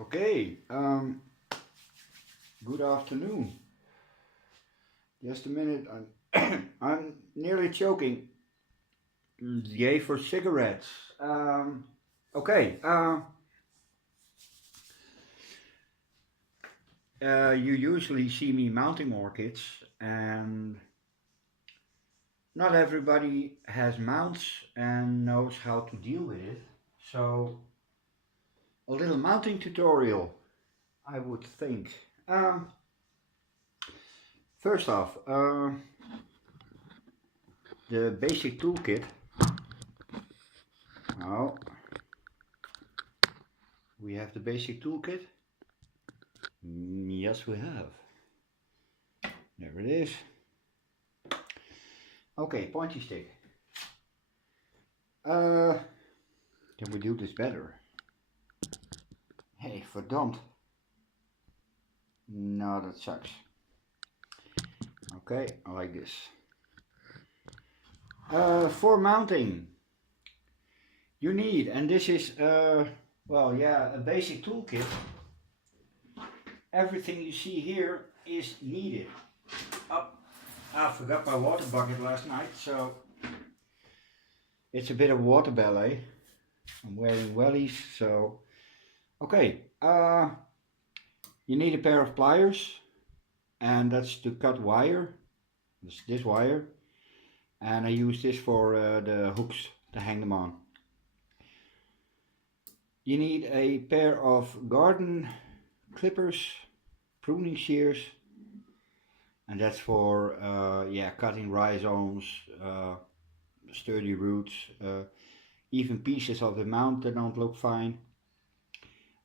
Okay, good afternoon. Just a minute, I'm nearly choking. Yay for cigarettes. Okay, you usually see me mounting orchids, and not everybody has mounts and knows how to deal with it. So, a little mounting tutorial, I would think. First off, the basic toolkit. Oh, we have the basic toolkit. Yes, we have. There it is. Okay, pointy stick. Can we do this better? Hey, verdomd. No, that sucks. Okay, like this. For mounting, you need, and this is, well, yeah, a basic toolkit. Everything you see here is needed. Oh, I forgot my water bucket last night, so it's a bit of water ballet. I'm wearing wellies, so okay. You need a pair of pliers, and that's to cut wire. This wire, and I use this for the hooks to hang them on. You need a pair of garden clippers, pruning shears, and that's for yeah, cutting rhizomes, sturdy roots, even pieces of the mount that don't look fine.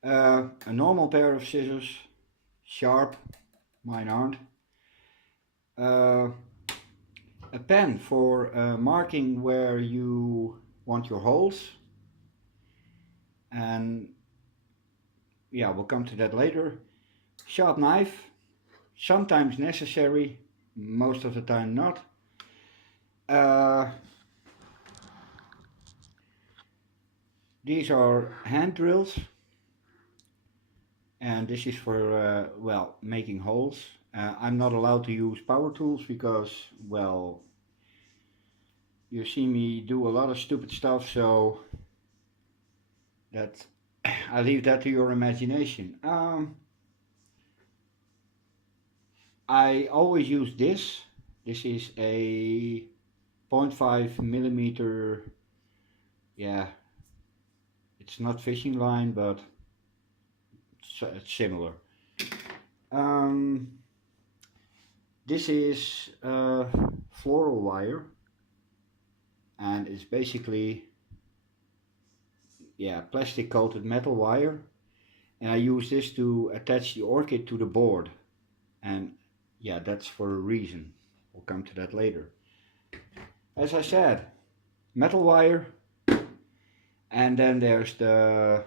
A normal pair of scissors, sharp, mine aren't. A pen for marking where you want your holes, and yeah, we'll come to that later. Sharp knife, sometimes necessary, most of the time not. These are hand drills, and this is for well, making holes. I'm not allowed to use power tools because, well, you see me do a lot of stupid stuff, so that I leave that to your imagination. I always use this. This is a 0.5 millimeter, yeah, it's not fishing line, but it's similar. This is floral wire, and it's basically, yeah, plastic coated metal wire, and I use this to attach the orchid to the board, and yeah, that's for a reason. We'll come to that later. As I said, metal wire, and then there's the,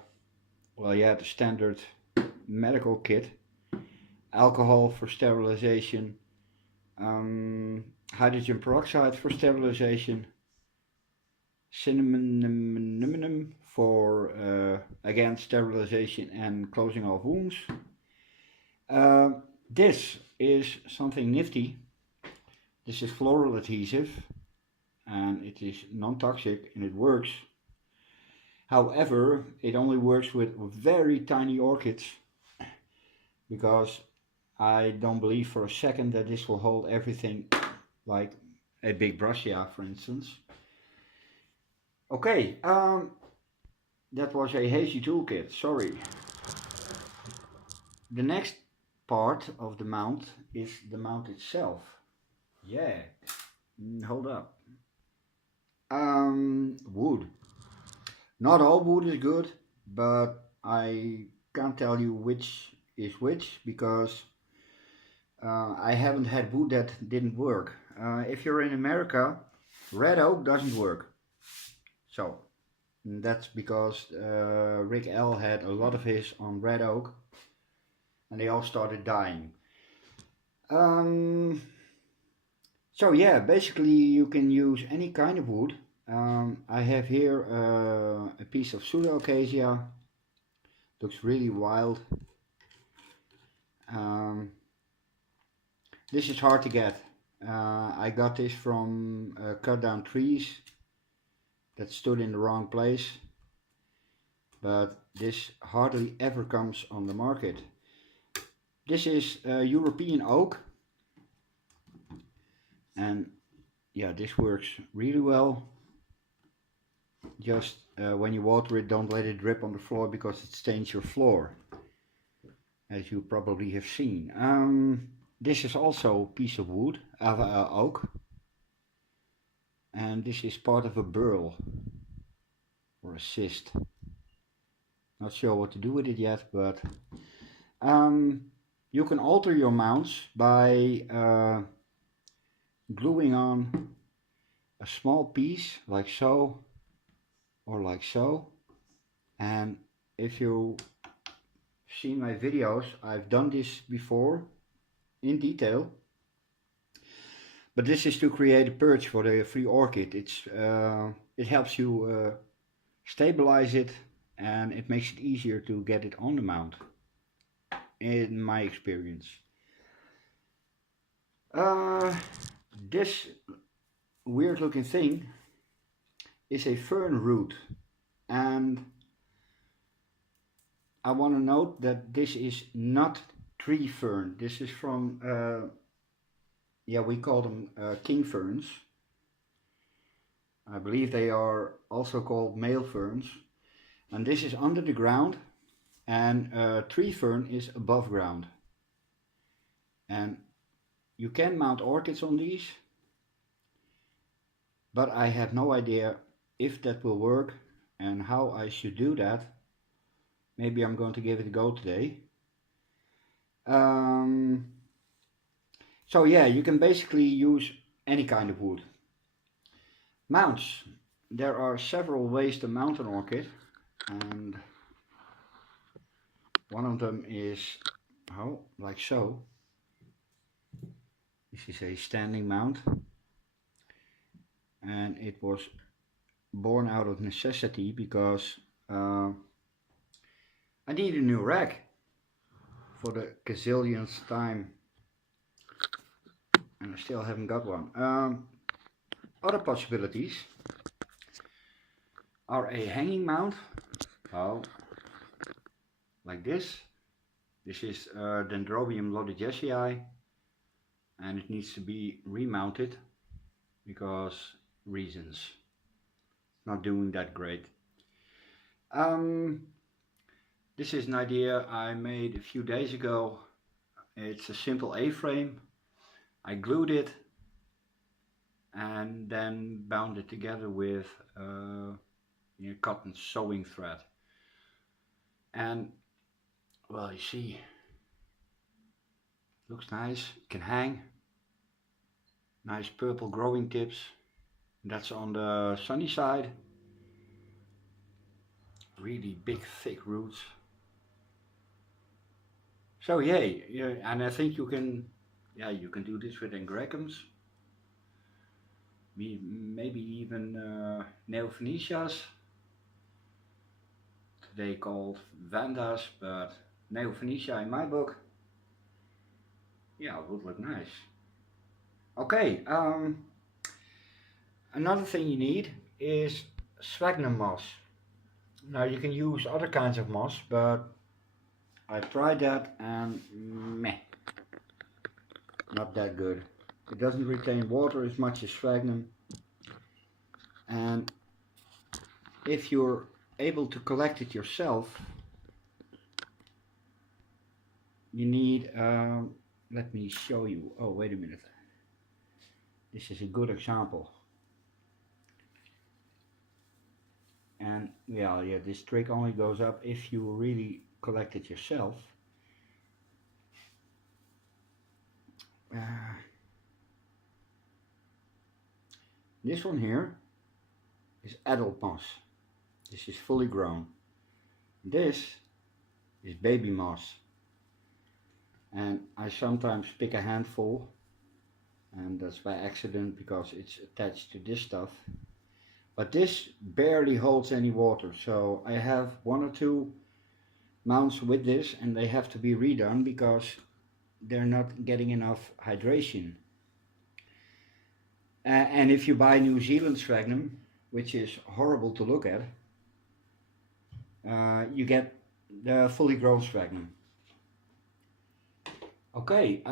well, yeah, the standard medical kit: alcohol for sterilization, hydrogen peroxide for sterilization, cinnamon for again, sterilization and closing off wounds. This is something nifty. This is floral adhesive, and it is non-toxic, and it works. However, it only works with very tiny orchids, because I don't believe for a second that this will hold everything like a big brassica, for instance. Okay, that was a hazy toolkit, sorry. The next part of the mount is the mount itself. Yeah, hold up. Wood. Not all wood is good, but I can't tell you which is which, because I haven't had wood that didn't work. If you're in America, red oak doesn't work. So that's because Rick L had a lot of his on red oak, and they all started dying. So yeah, basically you can use any kind of wood. I have here a piece of pseudoacacia, Looks really wild. This is hard to get. I got this from cut down trees that stood in the wrong place, but this hardly ever comes on the market. This is European oak, and yeah, this works really well. Just when you water it, don't let it drip on the floor because it stains your floor, as you probably have seen. This is also a piece of wood, oak, and this is part of a burl or a cyst. Not sure what to do with it yet, but you can alter your mounts by gluing on a small piece like so or like so. And if you've seen my videos, I've done this before in detail, but this is to create a perch for the free orchid. It helps you stabilize it, and it makes it easier to get it on the mount, in my experience. This weird looking thing is a fern root, and I want to note that this is not tree fern. This is from, yeah, we call them king ferns. I believe they are also called male ferns. And this is under the ground, and tree fern is above ground. And you can mount orchids on these, but I have no idea if that will work and how I should do that. Maybe I'm going to give it a go today. So yeah, you can basically use any kind of wood. Mounts. There are several ways to mount an orchid, and one of them is, oh, like so. This is a standing mount, and it was born out of necessity because I need a new rack for the gazillionth time, and I still haven't got one. Other possibilities are a hanging mount, oh, like this. This is Dendrobium loddigesii, and it needs to be remounted because reasons. Not doing that great. This is an idea I made a few days ago. It's a simple A-frame. I glued it and then bound it together with cotton sewing thread. And well, you see, looks nice. It can hang. Nice purple growing tips. That's on the sunny side. Really big, thick roots. So yay, yeah, and I think you can do this with angraecums. Maybe even Neophenicias. Today called Vandas, but Neophenecia in my book, yeah, it would look nice. Okay, another thing you need is sphagnum moss. Now you can use other kinds of moss, but I tried that and meh, not that good. It doesn't retain water as much as sphagnum, and if you're able to collect it yourself, you need, let me show you, oh wait a minute, this is a good example. And yeah, this trick only goes up if you really collect it yourself. This one here is adult moss. This is fully grown. This is baby moss. And I sometimes pick a handful, and that's by accident because it's attached to this stuff. But this barely holds any water, so I have one or two mounts with this, and they have to be redone because they're not getting enough hydration. And if you buy New Zealand sphagnum, which is horrible to look at, you get the fully grown sphagnum. Okay,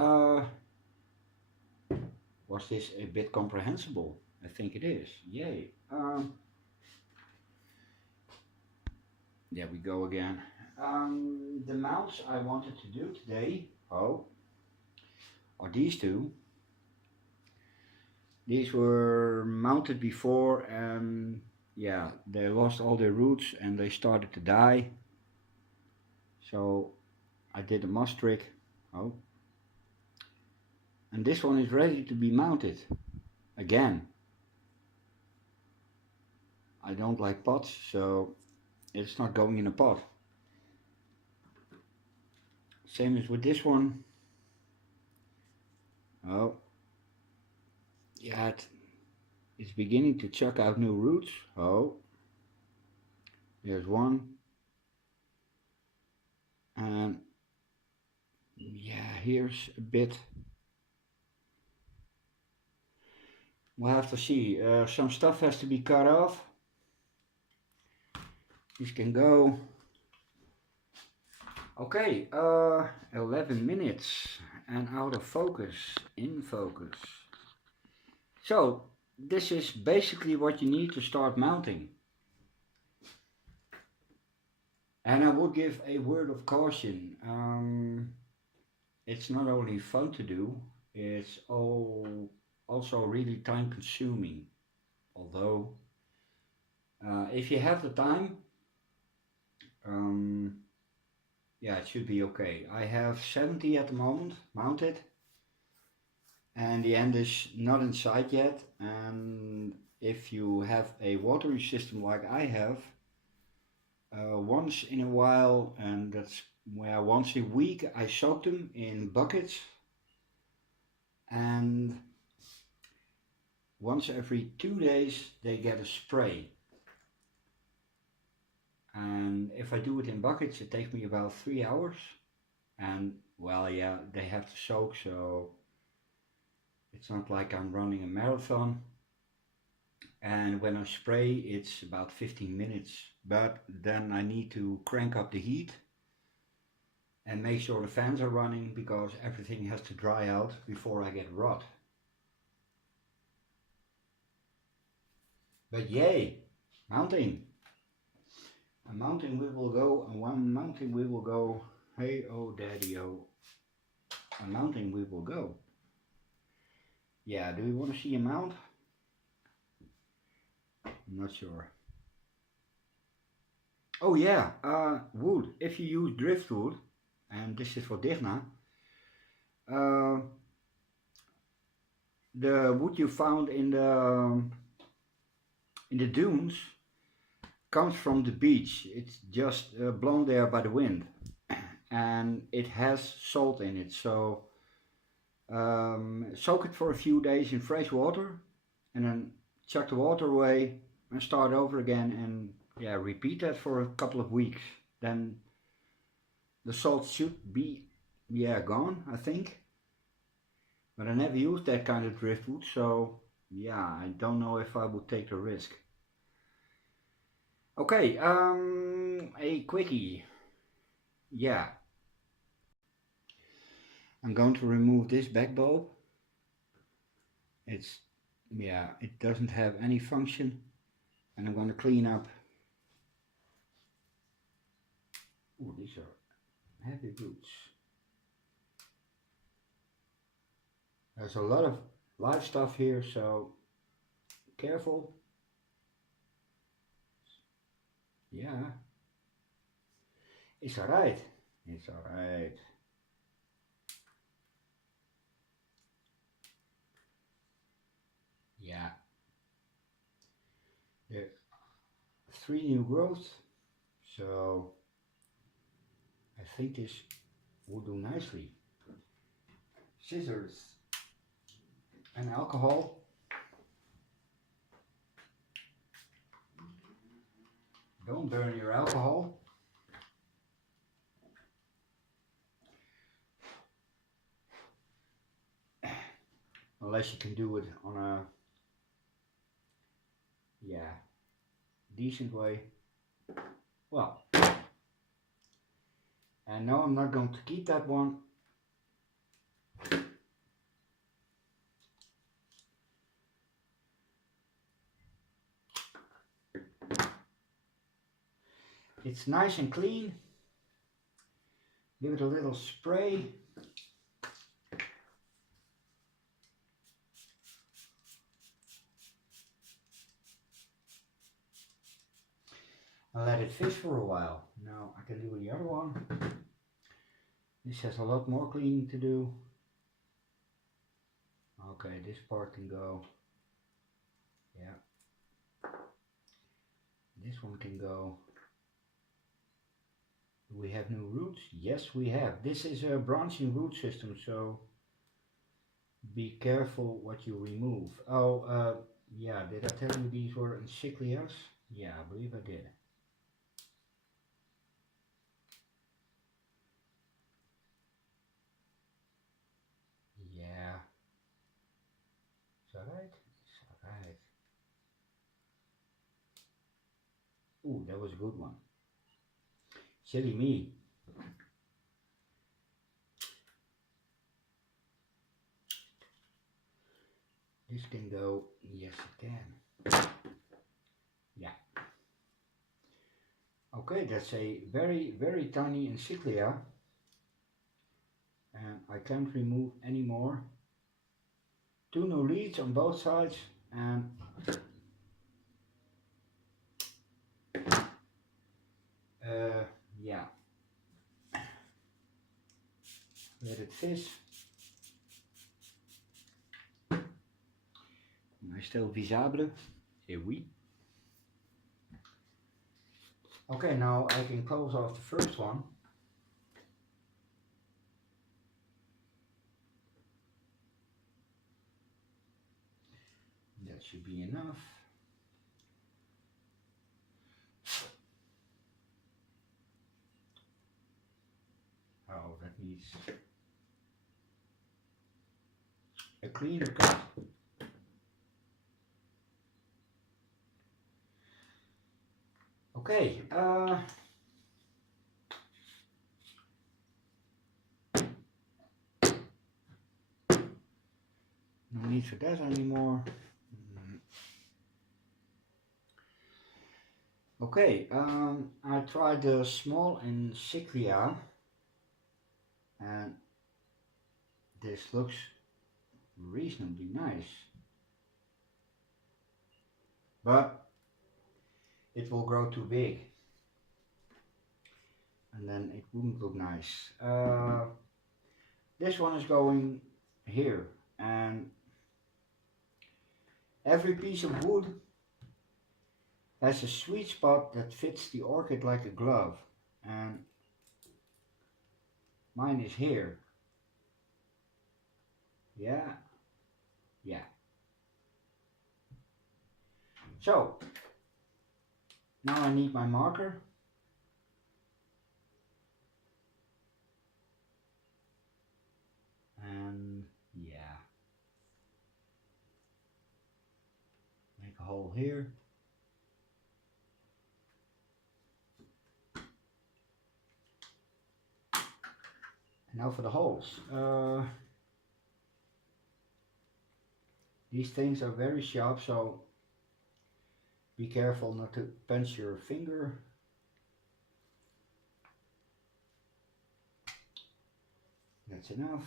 was this a bit comprehensible? I think it is. Yay. There we go again. The mounts I wanted to do today, are these two. These were mounted before, and yeah, they lost all their roots and they started to die. So I did a moss trick. And this one is ready to be mounted again. I don't like pots, so it's not going in a pot. Same as with this one. Yeah, it's beginning to chuck out new roots. There's one. And yeah, here's a bit. We'll have to see. Some stuff has to be cut off. This can go. Okay, 11 minutes and out of focus, in focus. So this is basically what you need to start mounting. And I will give a word of caution. It's not only fun to do, it's also really time consuming. Although, if you have the time, yeah, it should be okay. I have 70 at the moment mounted, and the end is not in sight yet. And if you have a watering system like I have, once in a while, and that's where once a week I soak them in buckets, and once every 2 days they get a spray. And if I do it in buckets, it takes me about 3 hours. And well, yeah, they have to soak, so it's not like I'm running a marathon. And when I spray, it's about 15 minutes. But then I need to crank up the heat and make sure the fans are running, because everything has to dry out before I get rot. But yay, mounting. A mountain we will go, and one mountain we will go. Hey, oh daddy, oh. A mountain we will go. Yeah, do we want to see a mount? I'm not sure. Oh yeah, wood. If you use driftwood, and this is for Digna, the wood you found in the dunes comes from the beach. It's just blown there by the wind, and it has salt in it. So soak it for a few days in fresh water, and then chuck the water away and start over again, and yeah, repeat that for a couple of weeks. Then the salt should be gone, I think. But I never used that kind of driftwood, so yeah, I don't know if I would take the risk. Okay, a quickie. Yeah. I'm going to remove this back bulb. It doesn't have any function. And I'm going to clean up. Oh, these are heavy roots. There's a lot of live stuff here, so careful. Yeah. It's alright. It's alright. Yeah. There are 3 new growths, so I think this will do nicely. Scissors and alcohol. Don't burn your alcohol. unless you can do it on a decent way. Well, and no, I'm not going to keep that one. It's nice and clean. Give it a little spray. I'll let it fish for a while. Now I can do the other one. This has a lot more cleaning to do. Okay, this part can go. Yeah. This one can go. Do we have new roots? Yes, we have. This is a branching root system, so be careful what you remove. Oh, yeah, did I tell you these were encyclias? Yeah, I believe I did. Yeah. Is that right? Is that right? Ooh, that was a good one. Silly me. This can go. Yes, it can. Yeah. Okay, that's a very, very tiny encyclia. And I can't remove any more. 2 new leads on both sides, and yeah, let it fish. Hij is still visible. Et oui. Okay, now I can close off the first one. That should be enough. Oh, that needs a cleaner cut. Okay, no need for that anymore. Okay, I tried the small encyclia, and this looks reasonably nice, but it will grow too big and then it wouldn't look nice. This one is going here, and every piece of wood has a sweet spot that fits the orchid like a glove, and mine is here. Yeah. So now I need my marker. And yeah, make a hole here. And now for the holes. These things are very sharp, so be careful not to punch your finger. That's enough.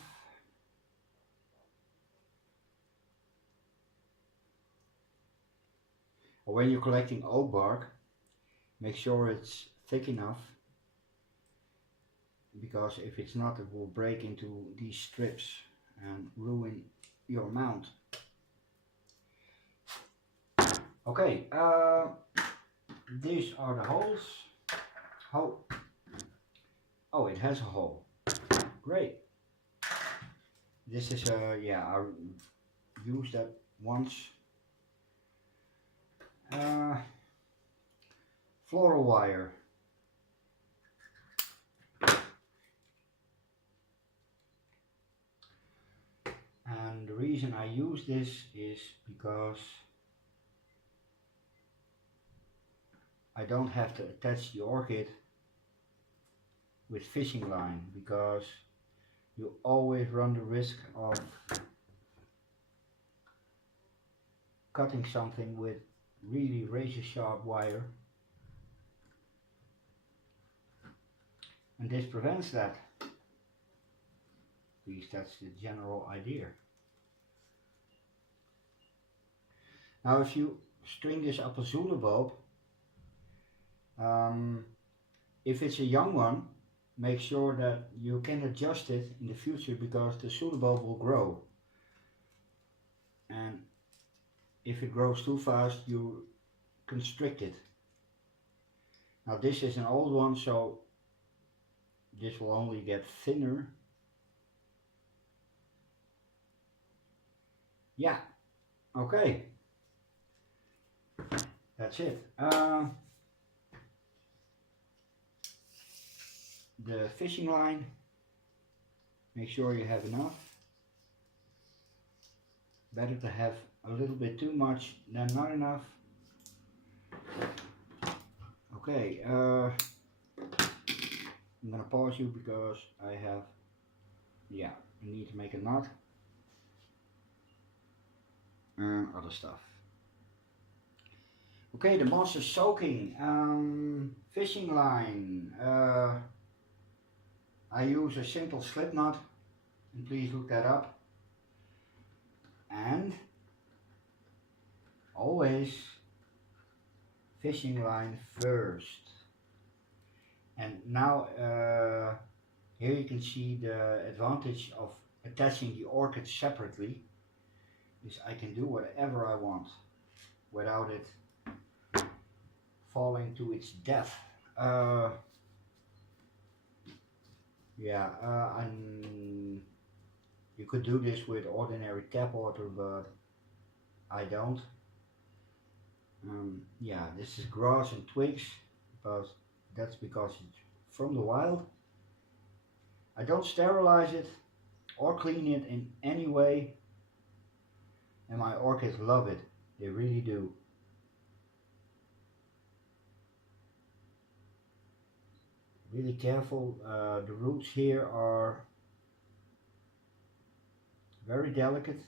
When you're collecting oak bark, make sure it's thick enough, because if it's not, it will break into these strips and ruin your mount. Okay, these are the holes. Oh, it has a hole. Great. This is yeah, I used that once. Floral wire. And the reason I use this is because I don't have to attach the orchid with fishing line, because you always run the risk of cutting something with really razor sharp wire, and this prevents that. At least that's the general idea. Now if you string this up a Zulu bulb, if it's a young one, make sure that you can adjust it in the future, because the Zulu bulb will grow, and if it grows too fast you constrict it. Now this is an old one, so this will only get thinner. Yeah, okay, that's it. The fishing line, make sure you have enough. Better to have a little bit too much than not enough. Okay, I'm gonna pause you because I need to make a knot and other stuff. Okay, the moss is soaking. Fishing line. I use a simple slip knot, and please look that up. And always fishing line first. And now here you can see the advantage of attaching the orchid separately is I can do whatever I want without it falling to its death. And you could do this with ordinary tap water, but I don't. This is grass and twigs, but that's because it's from the wild. I don't sterilize it or clean it in any way, and my orchids love it. They really do. Really careful. The roots here are very delicate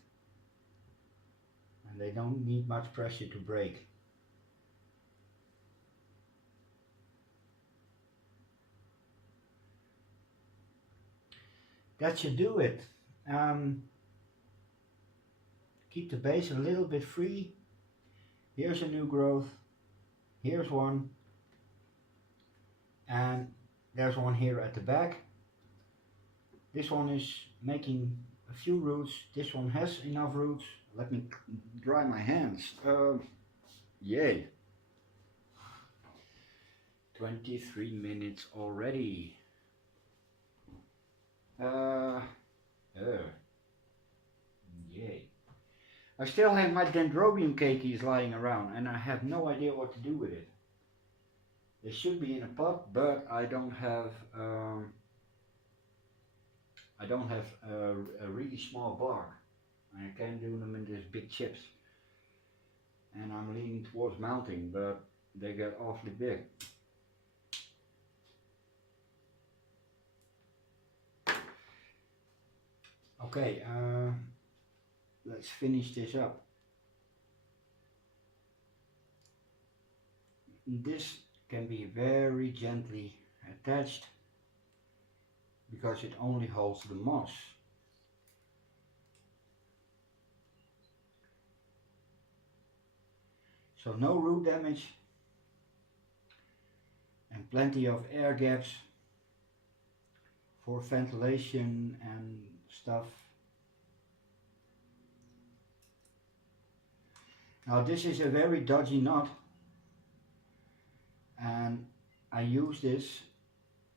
and they don't need much pressure to break. That should do it. Keep the base a little bit free. Here's a new growth. Here's one. And there's one here at the back. This one is making a few roots. This one has enough roots. Let me dry my hands. Yay. 23 minutes already. Yay. I still have my dendrobium cakeys lying around and I have no idea what to do with it. They should be in a pot, but I don't have a really small bark. I can't do them in these big chips. And I'm leaning towards mounting, but they get awfully big. Okay, let's finish this up. This can be very gently attached because it only holds the moss. So no root damage and plenty of air gaps for ventilation and stuff. Now this is a very dodgy knot and I use this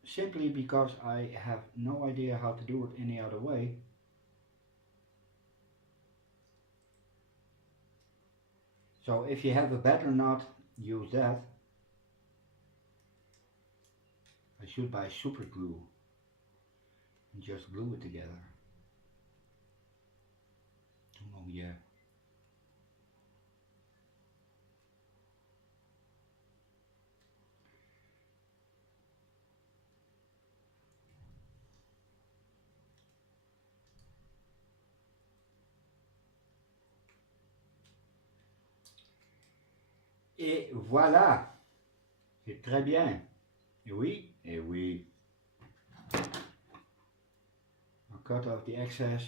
simply because I have no idea how to do it any other way. So if you have a better knot, use that. I should buy super glue and just glue it together. Oh yeah. Et voilà. C'est très bien. Et oui, et oui. I'll cut off the excess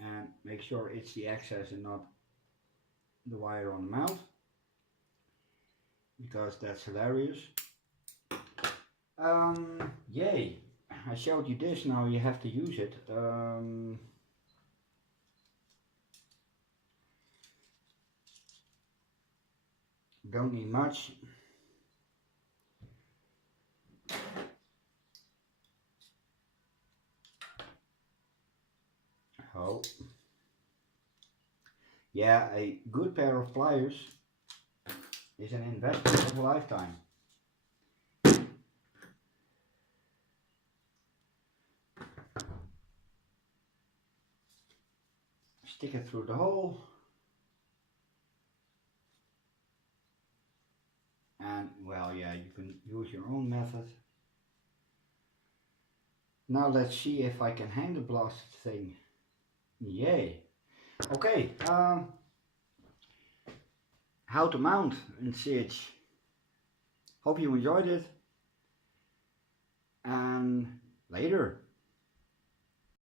and make sure it's the excess and not the wire on the mount, because that's hilarious. Yay. I showed you this, now you have to use it. Don't need much. Oh. Yeah, a good pair of pliers is an investment of a lifetime. Stick it through the hole. And well, yeah, you can use your own method. Now let's see if I can hang the blasted thing. Yay. Okay, how to mount in Sage. Hope you enjoyed it. And later.